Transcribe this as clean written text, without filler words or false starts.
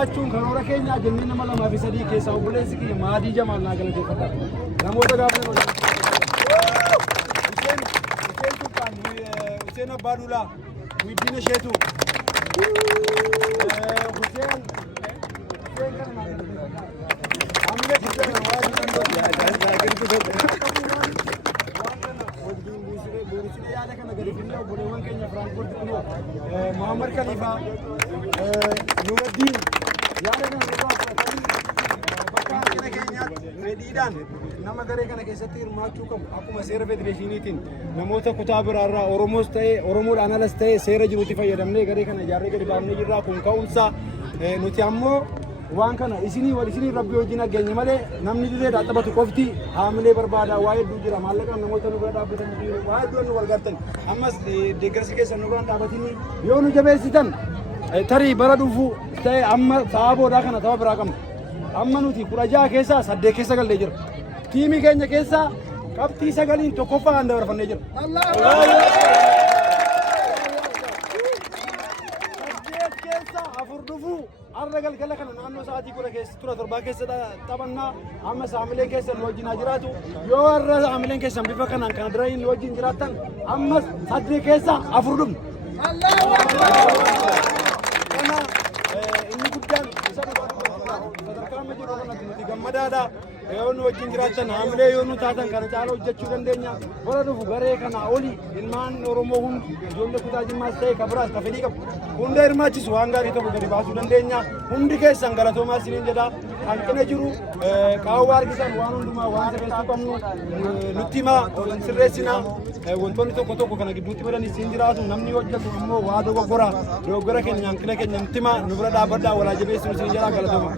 jiraachuun karoora keenya jennee nama lamaa fi sadii keessaa obboleessi kiyya Maadii Jamaal naa galateeffata. Namoota gaafne Hussein Tuqqaan, Hussein Abbaaduulaa, Widdina Sheetuu, Hussein Muhammad Khalifa, Nuruddin, fedhiidhaan nama garee kana keessatti hirmaachuu qabu akkuma seera federeeshiniitiin namoota kutaa biraarraa Oromoos ta'ee Oromoodhaan alas ta'ee seera jiruutti fayyadamnee garee kana ijaarree gadi baafnee jirra. Kun ka'umsa nuti ammoo waan kana isinii rabbi wajjin ageenye malee namni direedhaan taphatu qofti haamilee barbaada. Waa hedduu jira, maallaqaan namoota nu bira dhaabbatan jiru, waa hedduu nu walgartan. Ammas deeggarsi keessan nu biraan dhaabbatanii yoo nu jabeessitan tarii bara dhufu ta'e amma sa'a boodaa kana tapha biraa qabna. Amma nuti 16 keessaa 8 keessa gallee jira. Tiimii keenya keessaa qabxii 9 tokkoffaa kan dabarfannee jira. Afur dhufu arra galgala kana naannoo sa'aatii 10 keessa tura 7 keessa taphannaa. Amma saamileen keessan nu wajjin jiraatu. Yoo arra saamileen keessan bifa kanaan kan dura nu wajjin jiraattan ammas 8 keessa 4 dhufna. Kana inni guddaan isa sadarkaa amma jiru kanatti nuti gammadaadha. Yoo nu wajjin jiraattan haamilee yoo nu taatan kana caala hojjechuu dandeenya. Bara dhufu garee kana oli ilmaan Oromoo hundi ijoollee kutaa Jimmaas ta'e kan biraas kan fedhii qabu hunda hirmaachisu waan gaarii tokko gadi baasuu dandeenya. Hundi keessan galatoomaa isiniin jedha. Hanqina jiru qaawwa argitan waan hundumaa waan sirreessuu qabnu nutti himaa sirreessinaa. Wantoonni tokko tokko kana gidduutti badan isin jiraatu namni hojjetu immoo waa dogoggora keenya hanqina keenya nutti himaa nu bira dhaabbadhaa walaa jabeessuun isin jedha. Galatoomaa.